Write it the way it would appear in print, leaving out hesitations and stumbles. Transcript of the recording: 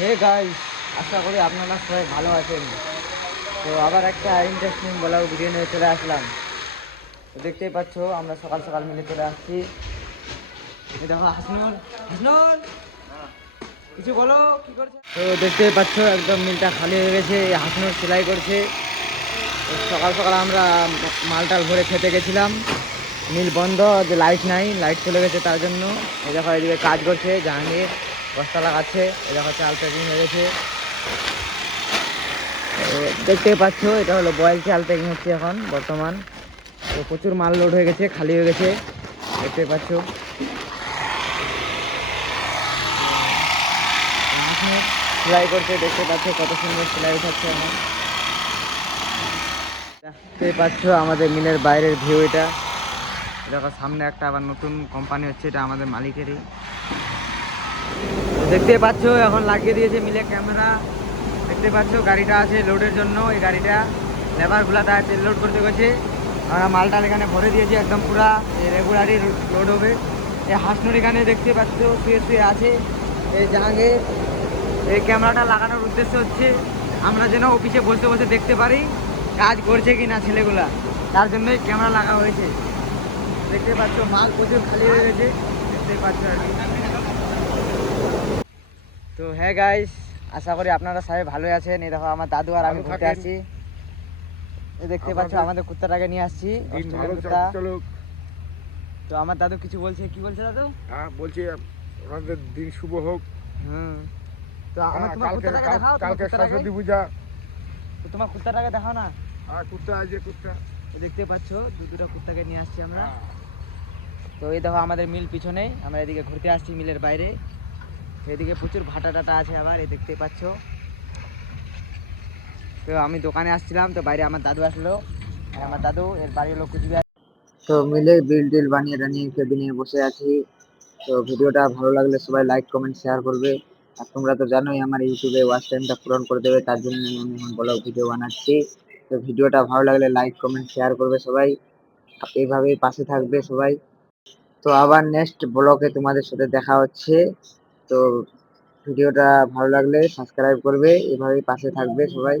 Hey guys, আশা করি আপনারা সবাই ভালো আছেন। তো আবার একটা ইন্টারেস্টিং ব্লগ ভিডিও নিয়ে চলে আসলাম। তো দেখতেই পাচ্ছ আমরা সকাল সকাল মিলে চলে আসছি। এই দেখো হাসনুর, হাসনুর কিছু বলো, কি করছে? তো দেখতেই পাচ্ছ একদম মিলটা খালি হয়ে গেছে, হাসনুর সেলাই করছে। তো সকাল সকাল আমরা মালটাল ভরে খেতে গেছিলাম, মিল বন্ধ, যে লাইট নাই, লাইট চলে গেছে তার জন্য। এই দেখো এদিকে কাজ করছে জাহাঙ্গীর, বস্তা লাগাচ্ছে। এই দেখো চাল প্যাকিং হয়ে গেছে। তো দেখতেই পাচ্ছ এটা হলো বয়েল চাল প্যাকিং হচ্ছে এখন বর্তমান। তো প্রচুর মাল লোড হয়ে গেছে, খালি হয়ে গেছে, দেখতেই পাচ্ছ। সেলাই করছে, দেখতে পাচ্ছ কত সুন্দর সেলাই উঠাচ্ছে এখন। দেখতেই পাচ্ছ আমাদের মিলের বাইরের ভিউ এটা। দেখো সামনে একটা আবার নতুন কোম্পানি হচ্ছে, এটা আমাদের মালিকেরই। দেখতেই পাচ্ছ এখন লাগিয়ে দিয়েছে মিলে ক্যামেরা। দেখতে পাচ্ছ গাড়িটা আছে লোডের জন্য, এই গাড়িটা লেবারগুলা তার তেল লোড করতে গেছে। আমরা মালটাল এখানে ভরে দিয়েছি একদম পুরা, রেগুলারই লোড হবে। এই হাসনুর এখানে দেখতে পাচ্ছ শুয়ে শুয়ে আছে। এই জাহাঙ্গীর, এই ক্যামেরাটা লাগানোর উদ্দেশ্য হচ্ছে আমরা যেন অফিসে বসে বসে দেখতে পারি কাজ করছে কি না ছেলেগুলা, তার জন্যই ক্যামেরা লাগা হয়েছে। দেখতে পাচ্ছ মাল প্রচুর খালি হয়ে গেছে, দেখতেই পাচ্ছ আর কি। তো হ্যাঁ গাইস, আশা করি আপনারা সবাই ভালোই আছেন। এই দেখো আমার দাদু আর আমি ঘুরতে আসছি। এই দেখতে পাচ্ছ আমাদের কুত্তাটাকে নিয়ে আসছি, অস্ট্রেলিয়ান কুত্তা। তো আমার দাদু কিছু বলছে, কি বলছে দাদু? হ্যাঁ, বলছি আপনাদের দিন শুভ হোক। হুম। তো আমার তোমার কুত্তাটাকে দেখাও, তোমার কালকে কুত্তাটাকে। সরস্বতী পূজা। তো তোমার কুত্তাটাকে দেখাও না। কুত্তা আছে, কুত্তা। তো দেখতে পাচ্ছ দুটো কুত্তাকে নিয়ে আসছি আমরা। তো এই দেখো আমাদের মিল পিছনে, আমরা এদিকে ঘুরতে আসছি মিলের বাইরে। এদিকে প্রচুর ভাটা টাটা আছে আবার, এই দেখতে পাচ্ছ। তো আমি দোকানে আসছিলাম, তো বাইরে আমার দাদু আসলো। আমার দাদু এর বাড়ি হলো কুচবিহার। তো মিলে বিল টিল বানিয়ে টানিয়ে কেবিনে বসে আছি। তো ভিডিওটা ভালো লাগলে সবাই লাইক কমেন্ট শেয়ার করবে। আর তোমরা তো জানোই আমার ইউটিউবে ওয়াচ টাইমটা পূরণ করে দেবে, তার জন্য আমি এখন ব্লগ ভিডিও বানাচ্ছি। তো ভিডিওটা ভালো লাগলে লাইক কমেন্ট শেয়ার করবে সবাই, এইভাবেই পাশে থাকবে সবাই। তো আবার নেক্সট ব্লগে তোমাদের সাথে দেখা হচ্ছে। তো ভিডিওটা ভালো লাগলে সাবস্ক্রাইব করবে, এভাবেই পাশে থাকবে সবাই।